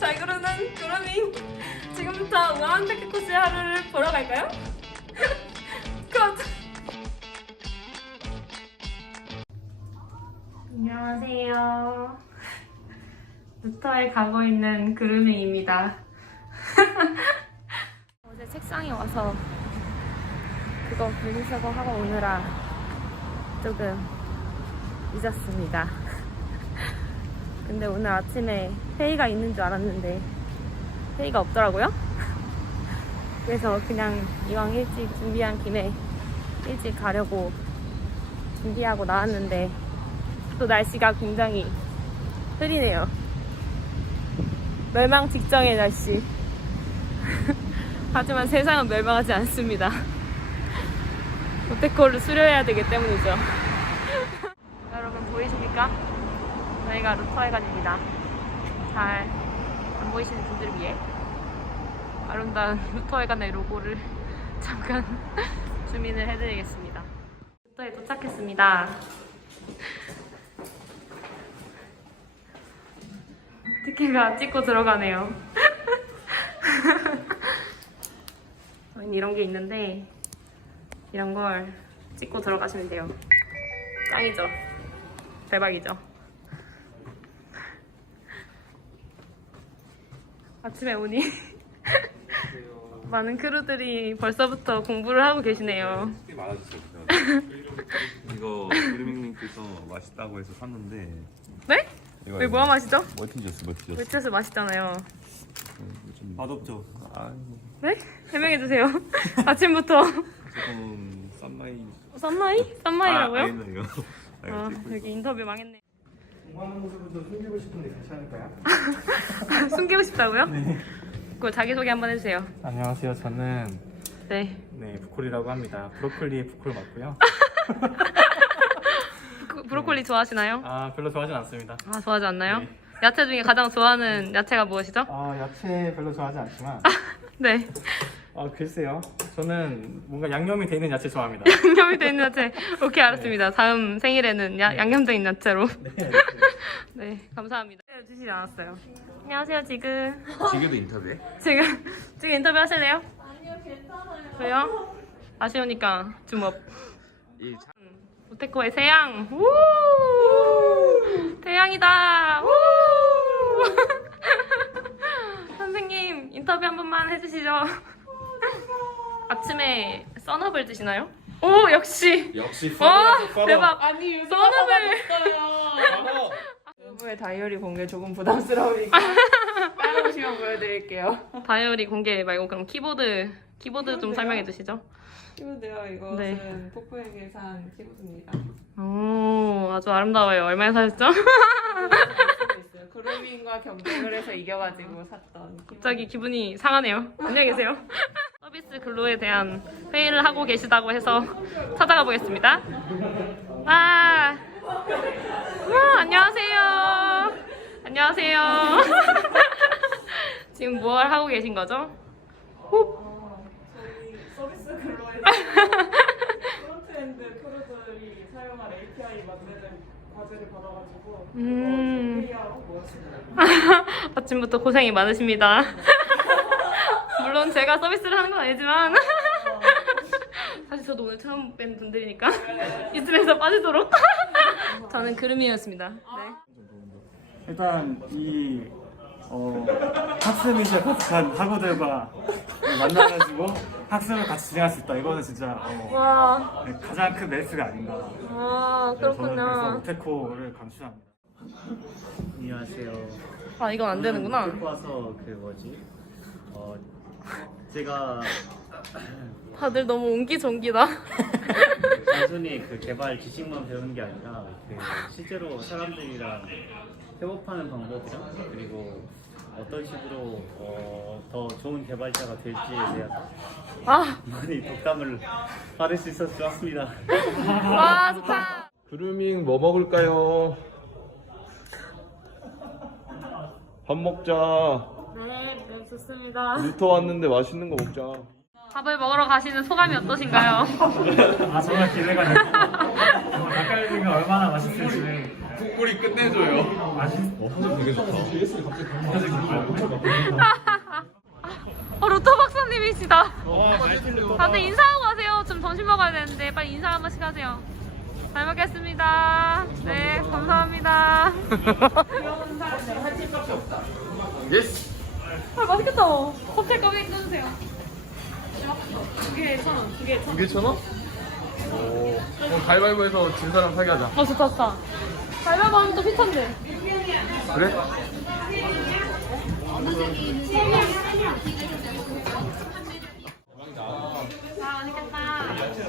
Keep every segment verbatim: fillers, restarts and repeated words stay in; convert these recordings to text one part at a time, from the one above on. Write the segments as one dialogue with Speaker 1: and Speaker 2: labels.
Speaker 1: 잘 구르는 그루밍. 지금부터 우아한 테크코스의 하루를 보러 갈까요? 컷! 안녕하세요. 루터에 가고 있는 그루밍입니다. 어제 책상에 와서 그거 분리수거 하고 오느라 조금 늦었습니다. 근데 오늘 아침에 회의가 있는 줄 알았는데 회의가 없더라고요. 그래서 그냥 이왕 일찍 준비한 김에 일찍 가려고 준비하고 나왔는데 또 날씨가 굉장히 흐리네요. 멸망 직전의 날씨. 하지만 세상은 멸망하지 않습니다. 롯데콜을 수료해야 되기 때문이죠. 여러분 보이십니까? 저희가 루터회관입니다. 잘 안 보이시는 분들을 위해 아름다운 루터회관의 로고를 잠깐 주민을 해드리겠습니다. 루터에 도착했습니다. 티켓가 찍고 들어가네요. 저희는 이런 게 있는데 이런 걸 찍고 들어가시면 돼요. 짱이죠? 대박이죠? 아침에 오니 많은 크루들이 벌써부터 공부를 하고 계시네요.
Speaker 2: 꽤 많아졌어요. 이거 그루밍님께서 맛있다고 해서 샀는데.
Speaker 1: 네? 왜 뭐가 맛이죠?
Speaker 2: 멀티저스, 멀티저스.
Speaker 1: 멀티저스 맛있잖아요.
Speaker 2: 좀
Speaker 3: 맛없죠?
Speaker 2: 아,
Speaker 1: 네? 해명해주세요. 아침부터.
Speaker 2: 조금 쌈마이.
Speaker 1: 쌈마이? 쌈마이라고요?
Speaker 2: 아, 아니네요.
Speaker 1: 아, 여기 인터뷰 망했네.
Speaker 3: 공부하는 모습을 좀 숨기고 싶은데 괜찮을까요?
Speaker 1: 숨기고 싶다고요?
Speaker 3: 네.
Speaker 1: 그거 자기소개 한번 해주세요.
Speaker 3: 안녕하세요. 저는
Speaker 1: 네.
Speaker 3: 네 부콜이라고 합니다. 브로콜리의 부콜 맞고요.
Speaker 1: 그, 브로콜리 좋아하시나요?
Speaker 3: 아 별로 좋아하진 않습니다.
Speaker 1: 아, 좋아하지 않나요?
Speaker 3: 네.
Speaker 1: 야채 중에 가장 좋아하는 야채가 무엇이죠?
Speaker 3: 아 야채 별로 좋아하지 않지만
Speaker 1: 네.
Speaker 3: 아 글쎄요. 저는 뭔가 양념이 돼 있는 야채 좋아합니다.
Speaker 1: 양념이 돼 있는 야채. 오케이, 알았습니다. 다음 생일에는 야, 양념돼 있는 야채로.
Speaker 3: 네.
Speaker 1: 네, 감사합니다. 해주시지 않았어요. 안녕하세요, 지금.
Speaker 2: 지금도 인터뷰해?
Speaker 1: 지금, 지금 인터뷰 하실래요? 아니요, 괜찮아요. 왜요? 아쉬우니까 주먹.
Speaker 2: 이 자...
Speaker 1: 롯데코의 태양. 우! 태양이다. 우! 선생님, 인터뷰 한 번만 해주시죠. 아침에 썬업을 드시나요? 오, 역시.
Speaker 2: 역시
Speaker 1: 와,
Speaker 2: 펀
Speaker 1: 대박.
Speaker 4: 아니 요즘
Speaker 1: 썬업을.
Speaker 4: 여러분의 다이어리 공개 조금 부담스러우니까 따라오시면 보여드릴게요.
Speaker 1: 다이어리 공개 말고 그럼 키보드 키보드 좀 설명해 주시죠.
Speaker 4: 키보드요. 이것은
Speaker 1: 네.
Speaker 4: 포코에게 산 키보드입니다.
Speaker 1: 오, 아주 아름다워요. 얼마에 사셨죠?
Speaker 4: 있어요. 그루밍과 경쟁을 해서 이겨가지고 샀던 키보드.
Speaker 1: 갑자기 기분이 상하네요. 안녕히 계세요. 서비스 근로에 대한 회의를 하고 계시다고 해서 찾아가 보겠습니다. 와, 와, 안녕하세요. 안녕하세요. 지금 뭘 하고 계신 거죠?
Speaker 4: 어, 저희 서비스 근로에서 프론트엔드 크루들이 사용한 에이피아이 만드는 과제를 받아가지고
Speaker 1: 음.
Speaker 4: 그거 회의하러 모였습니다.
Speaker 1: 아침부터 고생이 많으십니다. 물론 제가 서비스를 하는 건 아니지만 사실 저도 오늘 처음 뵌 분들이니까 이쯤에서 빠지도록. 저는 그루밍이었습니다. 네.
Speaker 3: 일단 이 어, 학습이 시작한 학우들과 만나가지고 학습을 같이 진행할 수 있다. 이거는 진짜 어,
Speaker 1: 와,
Speaker 3: 가장 큰 메리트가 아닌가.
Speaker 1: 아,
Speaker 3: 네, 저는 그래서
Speaker 1: 그렇구나.
Speaker 3: 오테코를 강추합니다.
Speaker 5: 안녕하세요.
Speaker 1: 아, 이건 안 되는구나.
Speaker 5: 듣고 와서 그 뭐지? 어 제가
Speaker 1: 다들 너무 옹기종기다.
Speaker 5: 단순히 그 개발 지식만 배우는 게 아니라 그 실제로 사람들이랑 협업하는 방법이랑 그리고 어떤 식으로 어, 더 좋은 개발자가 될지에 대한
Speaker 1: 아,
Speaker 5: 많이 독담을 받을 수 있어서 좋았습니다.
Speaker 1: 와, 좋다.
Speaker 2: 그루밍 뭐 먹을까요? 밥 먹자.
Speaker 1: 네, 네, 좋습니다.
Speaker 2: 루터 왔는데 맛있는 거 먹자.
Speaker 1: 밥을 먹으러 가시는 소감이 어떠신가요?
Speaker 3: 아 정말 기대가 되고 닭갈비가 얼마나 맛있을지
Speaker 2: 꾹꾹이 끝내줘요.
Speaker 1: 어, 로또 박사님이시다. 다들 인사하고 가세요. 좀 점심 먹어야 되는데 빨리 인사 한 번씩 하세요. 잘 먹겠습니다. 네, 감사합니다.
Speaker 2: 예스.
Speaker 1: 아, 맛있겠다. 컵텔 가게 끊으세요. 두 개에 천 원, 두 개에 천 원.
Speaker 2: 두 개 천 원? 오. 그럼 가위바위보해서 진 사람 사게 하자.
Speaker 1: 어, 좋다, 좋다. 가위바위보 하면 또 피탄데.
Speaker 2: 그래?
Speaker 1: 아, 맛있겠다.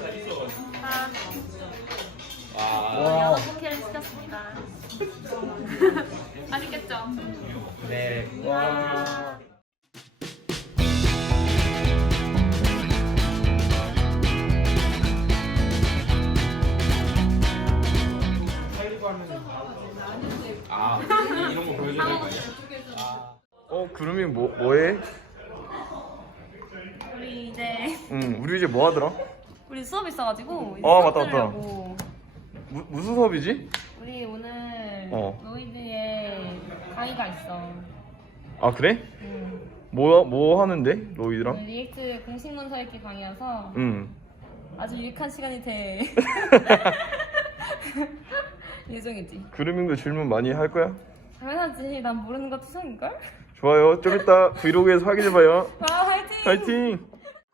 Speaker 1: 아,
Speaker 2: 와.
Speaker 1: 여섯 포켓을 시켰습니다. 맛있겠죠?
Speaker 5: 네.
Speaker 1: 와.
Speaker 2: 아, 이런 거 보여줘야 될거 아니야? 어, 구름이 뭐, 뭐해?
Speaker 1: 우리 이제
Speaker 2: 응, 우리 이제 뭐 하더라?
Speaker 1: 우리 수업 있어가지고 이제
Speaker 2: 어,
Speaker 1: 수업
Speaker 2: 맞다, 맞다.
Speaker 1: 들으려고.
Speaker 2: 무, 무슨 수업이지?
Speaker 1: 우리 오늘
Speaker 2: 어.
Speaker 1: 로이드에 강의가 있어.
Speaker 2: 아, 그래?
Speaker 1: 응.
Speaker 2: 뭐, 뭐 하는데? 로이드랑?
Speaker 1: 오늘 리액트 공식 문서 읽기 강의여서
Speaker 2: 응.
Speaker 1: 아주 유익한 시간이 될 예정이지.
Speaker 2: 구름이도 질문 많이 할 거야?
Speaker 1: 당연하지. 난 모르는 거 투성인걸?
Speaker 2: 좋아요. 좀 이따 브이로그에서 확인해봐요.
Speaker 1: 아, 화이팅!
Speaker 2: 파이팅!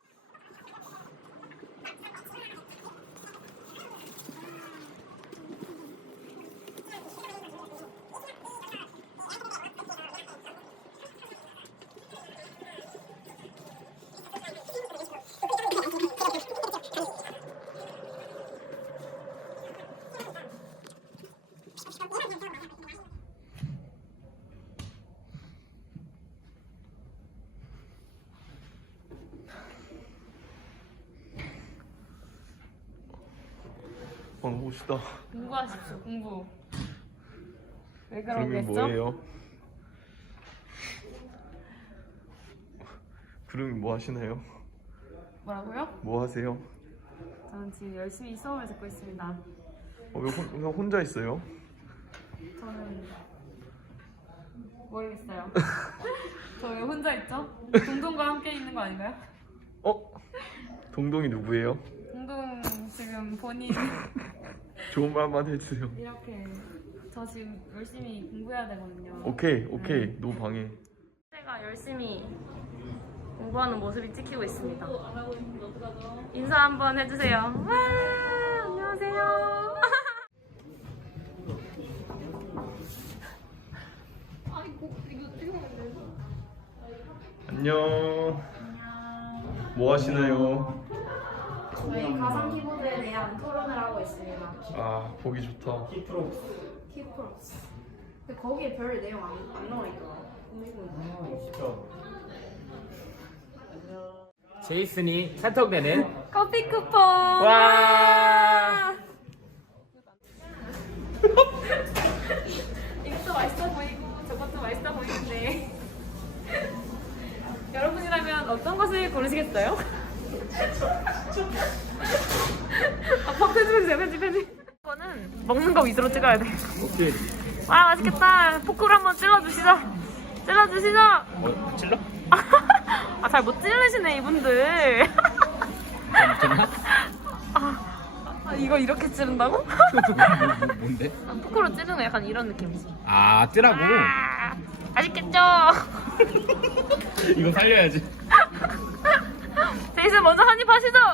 Speaker 2: 어, 멋있다.
Speaker 1: 공부하십시오. 공부. 왜
Speaker 2: 구름이
Speaker 1: 그러겠죠?
Speaker 2: 뭐예요? 구름이 뭐 하시나요?
Speaker 1: 뭐라고요?
Speaker 2: 뭐 하세요?
Speaker 1: 저는 지금 열심히 수업을 듣고 있습니다.
Speaker 2: 어, 왜, 혼, 왜 혼자 있어요?
Speaker 1: 저는 모르겠어요. 저 왜 혼자 있죠? 동동과 함께 있는 거 아닌가요?
Speaker 2: 어? 동동이 누구예요?
Speaker 1: 동동 지금 본인
Speaker 2: 좋은 말 한번 해주세요.
Speaker 1: 이렇게 저 지금 열심히 공부해야 되거든요.
Speaker 2: 오케이, 오케이. 노 방해.
Speaker 1: 제가 열심히 공부하는 모습이 찍히고 있습니다. 인사 한번 해주세요. 와, 안녕하세요.
Speaker 2: 안녕. 뭐 하시나요?
Speaker 1: 저희 가상 키보드에 대한 토론을 하고 있습니다.
Speaker 2: 아, 보기 좋다.
Speaker 1: 키프로스. 근데 거기에 별 내용 안, 안 나와 있더라.
Speaker 6: 제이슨이 카톡되는
Speaker 1: 커피 쿠폰.
Speaker 6: 와.
Speaker 1: 이것도 맛있어 보이고 저것도 맛있어 보이는데 여러분이라면 어떤 것을 고르시겠어요? 아, 펌 편집해주세요. 편집 편집. 이거는 먹는 거 위주로 찍어야 돼.
Speaker 2: 오케이.
Speaker 1: 와, 맛있겠다. 포크로 한번 찔러주시죠. 찔러주시죠.
Speaker 6: 뭐 찔러?
Speaker 1: 아, 잘 못 찔르시네 이분들. 아, 아, 이거 이렇게 찌른다고?
Speaker 6: 뭔데?
Speaker 1: 아, 포크로 찌르는 거 약간 이런 느낌이지.
Speaker 6: 아 뜨라고.
Speaker 1: 아, 맛있겠죠?
Speaker 6: 이거 살려야지.
Speaker 1: 제이슨 먼저 한입 하시죠.